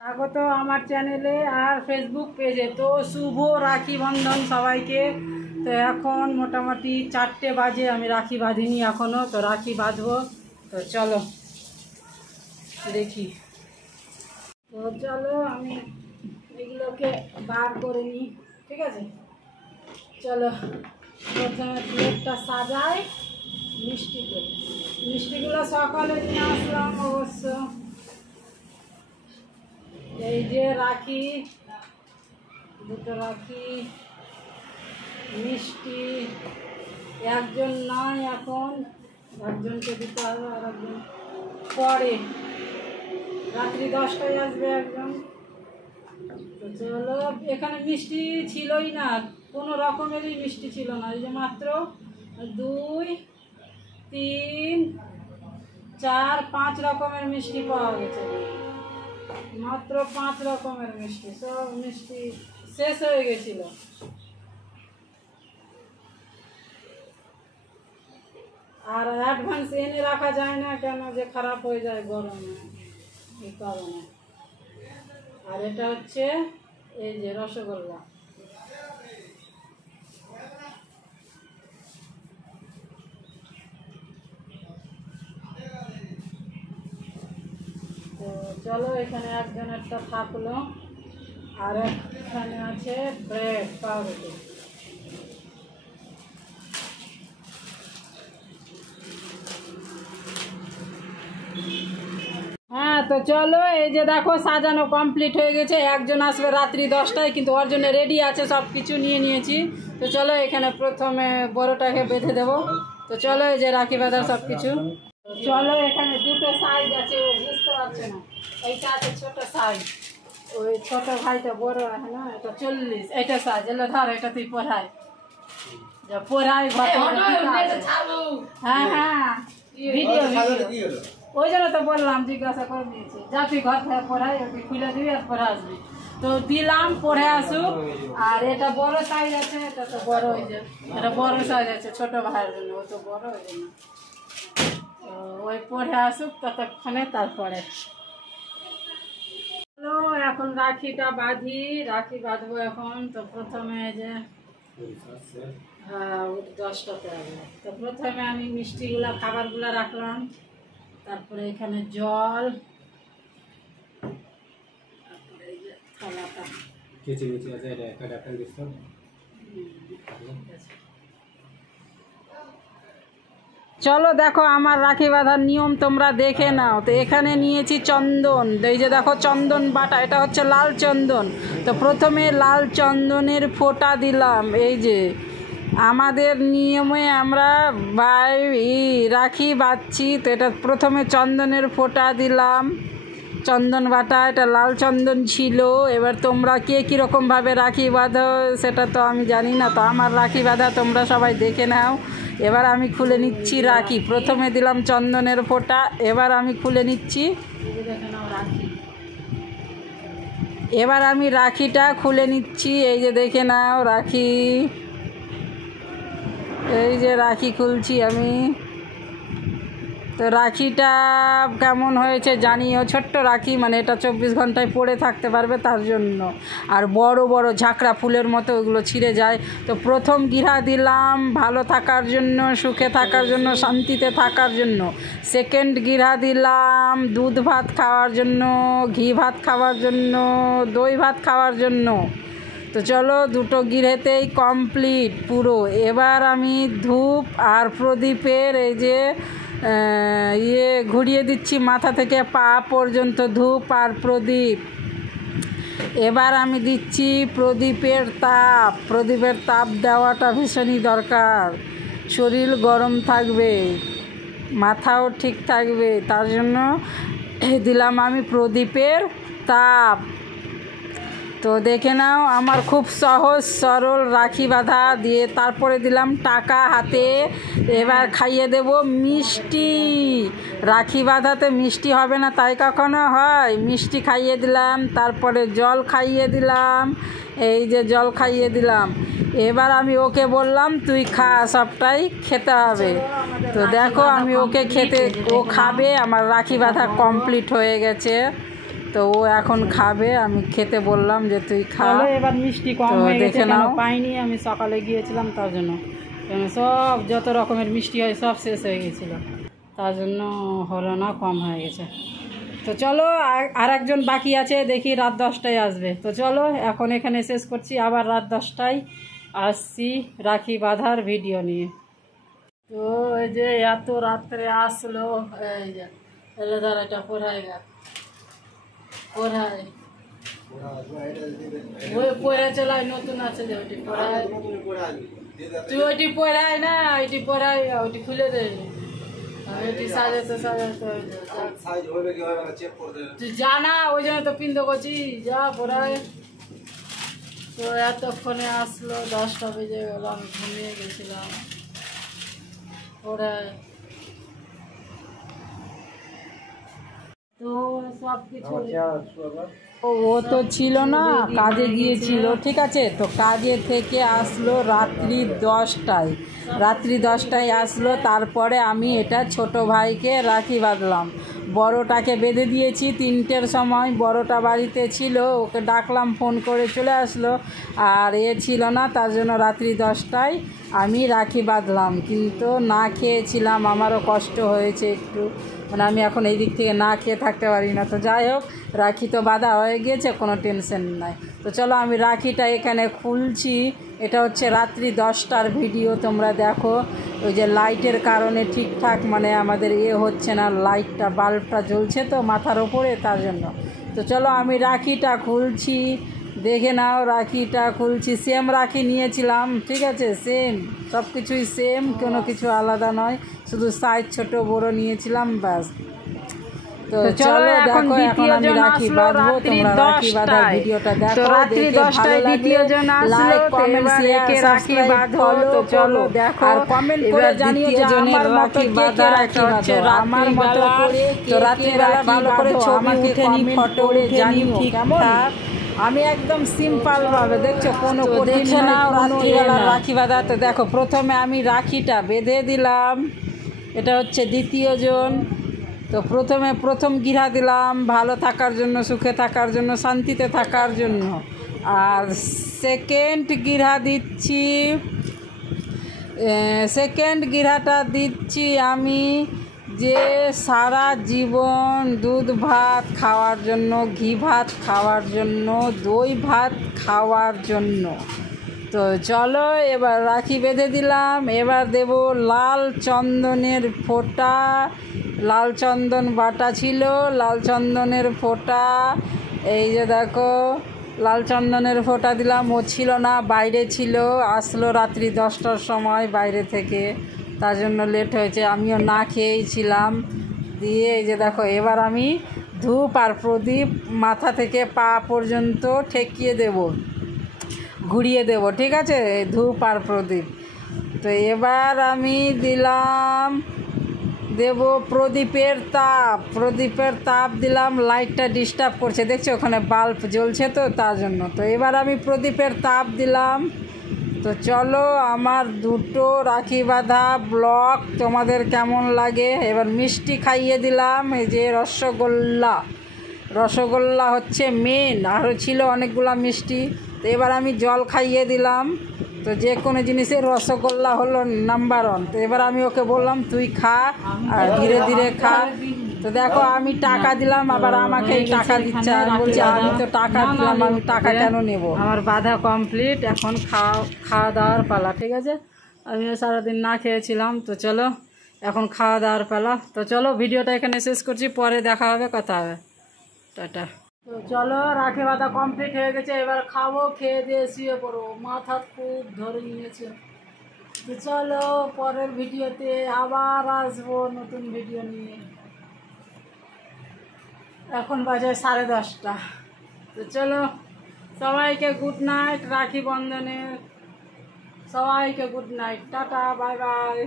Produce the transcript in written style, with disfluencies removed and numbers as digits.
স্বাগত আমার চ্যানেলে আর ফেসবুক পেজে। তো শুভ রাখি বন্ধন সবাইকে। তো এখন মোটামুটি 4টে বাজে, আমি রাখি বাঁধিনি এখনও, তো রাখি বাঁধবো। তো চলো দেখি। তো চলো আমি এগুলোকে বার করে নিই, ঠিক আছে? চলো প্রথমে প্লেটটা সাজাই মিষ্টিতে। মিষ্টিগুলো সকালে নিয়ে আসলাম অবশ্য। এই যে রাখি, দুটো রাখি, মিষ্টি। একজন নয়, এখন একজনকে দিতে হবে, আর একজন পরে রাত্রি 10টায় আসবে একজন। তো চলো, এখানে মিষ্টি ছিলই না, কোনো রকমেরই মিষ্টি ছিল না। এই যে মাত্র 2, 3, 4, 5 রকমের মিষ্টি পাওয়া গেছে। মাত্র 5 রকমের মিষ্টি, সব মিষ্টি শেষ হয়ে গেছিল। আর অ্যাডভান্স এনে রাখা যায় না, কেন যে খারাপ হয়ে যায় গরমে, এই কারণে। আর এটা হচ্ছে এই যে রসগোল্লা। তো চলো, এখানে একজনেরটা থাকলো, আর এখানে আছে ব্রেড, পাউরুটি। হ্যাঁ, তো চলো, এই যে দেখো সাজানো কমপ্লিট হয়ে গেছে। একজন আসবে রাত্রি 10টায়, কিন্তু ওর জন্য রেডি আছে, সব কিছু নিয়ে নিয়েছি। তো চলো, এখানে প্রথমে বড়টাকে বেঁধে দেবো। তো চলো, এই যে রাখি বাঁধার সব কিছু। চলো, এখানে দুটো সাইজ আছে, ও বুঝতে পারছে না। এইটা আছে ছোট সাইজ, ওই ছোট ভাইটা বড় আছে না, এটা 40। এটা সাইজ এলো, ধর এটা তুই পড়াই যা, পড়াই। হ্যাঁ হ্যাঁ, ভিডিও ভিডিও, ওই জন্য তো বললাম, জিজ্ঞাসা করে দিয়েছি। যা তুই ঘর থেকে পড়াই, ওকে খুলে দিবি আর পড়ে আসবি। তো দিলাম, পড়ে আসুক। আর এটা বড় সাইজ আছে, এটা তো বড়, ওই যে এটা বড় সাইজ আছে ছোট ভাইয়ের জন্য, ও তো বড়, ওই জন্য। তো ওই পড়ে আসুক ততক্ষণে, তারপরে এখন রাখিটা বাঁধি। রাখি বাঁধবো এখন। তো প্রথমে যে 10টাতে আসবে। তো প্রথমে আমি মিষ্টিগুলা, খাবারগুলা রাখলাম, তারপরে এখানে জল, তারপরে এই যে থালাটা। চলো দেখো, আমার রাখি বাঁধার নিয়ম তোমরা দেখে নাও। তো এখানে নিয়েছি চন্দন, এই যে দেখো চন্দন বাটা, এটা হচ্ছে লাল চন্দন। তো প্রথমে লাল চন্দনের ফোঁটা দিলাম। এই যে আমাদের নিয়মে আমরা রাখি বাঁধছি, তো এটা প্রথমে চন্দনের ফোঁটা দিলাম, চন্দন বাটা, এটা লাল চন্দন ছিল। এবার তোমরা কে কীরকমভাবে রাখি বাঁধো সেটা তো আমি জানি না। তো আমার রাখি বাঁধা তোমরা সবাই দেখে নাও। এবার আমি খুলে নিচ্ছি রাখি। প্রথমে দিলাম চন্দনের ফোঁটা, এবার আমি খুলে নিচ্ছি। এবার আমি রাখিটা খুলে নিচ্ছি। এই যে দেখে নাও রাখি, এই যে রাখি খুলছি আমি। তো রাখিটা কেমন হয়েছে জানিও। ছোট্ট রাখি, মানে এটা 24 ঘন্টায় পরে থাকতে পারবে, তার জন্য। আর বড় বড় ঝাঁকড়া ফুলের মতো ওগুলো ছিঁড়ে যায়। তো প্রথম গিরা দিলাম ভালো থাকার জন্য, সুখে থাকার জন্য, শান্তিতে থাকার জন্য। সেকেন্ড গিরা দিলাম দুধ ভাত খাওয়ার জন্য, ঘি ভাত খাওয়ার জন্য, দই ভাত খাওয়ার জন্য। তো চলো, দুটো গিরেতেই কমপ্লিট পুরো। এবার আমি ধূপ আর প্রদীপের এই যে ঘুরিয়ে দিচ্ছি মাথা থেকে পা পর্যন্ত, ধূপ আর প্রদীপ। এবার আমি দিচ্ছি প্রদীপের তাপ। প্রদীপের তাপ দেওয়াটা ভীষণই দরকার, শরীর গরম থাকবে, মাথাও ঠিক থাকবে, তার জন্য দিলাম আমি প্রদীপের তাপ। তো দেখে নাও, আমার খুব সহজ সরল রাখি বাঁধা দিয়ে। তারপরে দিলাম টাকা হাতে। এবার খাইয়ে দেব মিষ্টি। রাখি বাঁধাতে মিষ্টি হবে না তাই কখনো হয়? মিষ্টি খাইয়ে দিলাম, তারপরে জল খাইয়ে দিলাম। এই যে জল খাইয়ে দিলাম। এবার আমি ওকে বললাম তুই খা, সবটাই খেতে হবে। তো দেখো আমি ওকে খেতে, ও খাবে। আমার রাখি বাঁধা কমপ্লিট হয়ে গেছে। তো ও এখন খাবে, আমি খেতে বললাম যে তুই খা। এবার মিষ্টি কম হয়ে গেছে, কেন পাইনি, আমি সকালে গিয়েছিলাম তার জন্য, সব যত রকমের মিষ্টি হয় সব শেষ হয়ে গেছিল, তার জন্য হলো না, কম হয়ে গেছে। তো চলো আর একজন বাকি আছে, দেখি রাত 10টায় আসবে। তো চলো এখন এখানে শেষ করছি, আবার রাত 10টায় আসছি রাখি বাঁধার ভিডিও নিয়ে। তো এই যে এত রাত্রে আসলো, এই যে এলাদার এটা পড়ায় পড়ায় ওই পড়ে চলাই নতুন আছে যে ওইটি পড়ায়, তুই ওইটি পড়ায় না, ওইটি পড়ায়, ওইটি খুলে দে, ওইটি সাজাতে তুই জানা, ওই জন্য তো পিন্ধ করছি, যা পড়ায়। তো এতক্ষণে আসলো, 10টা বেজে গেল, আমি ঘুমিয়ে গেছিলাম। পড়ায় তো সব কিছু, ও তো ছিল না, কাজে গিয়েছিল, ঠিক আছে। তো কাজে থেকে আসলো রাত্রি 10টায়, রাত্রি 10টায় আসলো। তারপরে আমি এটা ছোট ভাইকে রাখি বাঁধলাম, বড়টাকে বেঁধে দিয়েছি 3টের সময়, বড়টা বাড়িতে ছিল, ওকে ডাকলাম, ফোন করে চলে আসলো, আর এ ছিল না, তার জন্য রাত্রি 10টায় আমি রাখি বাঁধলাম। কিন্তু না খেয়েছিলাম, আমারও কষ্ট হয়েছে একটু, মানে আমি এখন এই দিক থেকে না খেয়ে থাকতে পারি না। তো যাই হোক, রাখি তো বাঁধা হয়ে গিয়েছে, কোনো টেনশন নাই। তো চলো আমি রাখিটা এখানে খুলছি। এটা হচ্ছে রাত্রি 10টার ভিডিও, তোমরা দেখো। ওই যে লাইটের কারণে ঠিকঠাক মানে আমাদের হচ্ছে না, লাইটটা বাল্বটা জ্বলছে তো মাথার ওপরে, তার জন্য। তো চলো আমি রাখিটা খুলছি, দেখে নাও। রাখিটা খুলছি, সেম রাখি নিয়েছিলাম, ঠিক আছে, সেম, সব কিছুই সেম, কোনো কিছু আলাদা নয়, শুধু সাইজ ছোট বড় নিয়েছিলাম, ব্যাস। তো চলো এখন দ্বিতীয় জন আসলো রাত্রি 10টায়, ভিডিওটা দেখো, রাত্রি 10টায় দ্বিতীয় জন আসলো, কমেন্ট শেয়ার রাখি বাঁধো। তো চলো দেখো আর কমেন্ট করে জানিও যে আমার মতো কে কে রাখি বাঁধো, আমার মতো করে। তো রাত্রি বেলা ভালো করে ছবি উঠে নি, ফটো উঠে নি, ঠিকঠাক। আমি একদম সিম্পল ভাবে, দেখছো, কোনো দেখে নাও রাত্রিবেলা রাখি বাঁধা। তো দেখো প্রথমে আমি রাখিটা বেঁধে দিলাম, এটা হচ্ছে দ্বিতীয় জন। তো প্রথম গিরা দিলাম ভালো থাকার জন্য, সুখে থাকার জন্য, শান্তিতে থাকার জন্য। আর সেকেন্ড গিরা দিচ্ছি, সেকেন্ড গিরাটা দিচ্ছি আমি যে সারা জীবন দুধ ভাত খাওয়ার জন্য, ঘি ভাত খাওয়ার জন্য, দই ভাত খাওয়ার জন্য। তো চলো এবার রাখি বেঁধে দিলাম, এবার দেব লাল চন্দনের ফোঁটা, লাল চন্দন বাটা ছিল, লাল চন্দনের ফোঁটা, এই যে দেখো লাল চন্দনের ফোঁটা দিলাম। ও ছিল না, বাইরে ছিল, আসলো রাত্রি 10টার সময় বাইরে থেকে, তার জন্য লেট হয়েছে, আমিও না খেয়েই ছিলাম। দিয়ে এই যে দেখো এবার আমি ধূপ আর প্রদীপ মাথা থেকে পা পর্যন্ত ঠেকিয়ে দেব, ঘুরিয়ে দেব, ঠিক আছে, ধূপ আর প্রদীপ। তো এবার আমি দেব প্রদীপের তাপ, প্রদীপের তাপ দিলাম, লাইটটা ডিস্টার্ব করছে, দেখছো ওখানে বাল্ব জ্বলছে তো, তার জন্য। তো এবার আমি প্রদীপের তাপ দিলাম। তো চলো আমার দুটো রাখি বাঁধা ব্লগ তোমাদের কেমন লাগে। এবার মিষ্টি খাইয়ে দিলাম, এই যে রসগোল্লা, রসগোল্লা হচ্ছে মেন, আরও ছিল অনেকগুলো মিষ্টি। তো এবার আমি জল খাইয়ে দিলাম। তো যে কোনো জিনিসের রসগোল্লা হলো নাম্বার 1। তো এবার আমি ওকে বললাম তুই খা, আর ধীরে ধীরে খা। তো দেখো আমি টাকা দিলাম, আবার আমাকেই টাকা দিচ্ছে, আর বলছি আমি তো টাকা দিলাম, আমি টাকা কেন নেব। আমার বাধা কমপ্লিট, এখন খাওয়া দাওয়ার পালা, ঠিক আছে। আমিও সারাদিন না খেয়েছিলাম। তো চলো এখন খাওয়া দাওয়ার পালা। তো চলো ভিডিওটা এখানে শেষ করছি, পরে দেখা হবে, কথা হবে, টাটা। তো চলো রাখি বাঁধা কমপ্লিট হয়ে গেছে, এবার খাবো, খেয়ে দিয়ে শুয়ে পড়বো, মাথা খুব ধরে নিয়েছে। তো চলো পরের ভিডিওতে আবার আসবো নতুন ভিডিও নিয়ে। এখন বাজে 10:30। তো চলো সবাইকে গুড নাইট, রাখি বন্ধনের সবাইকে good night, tata, bye bye.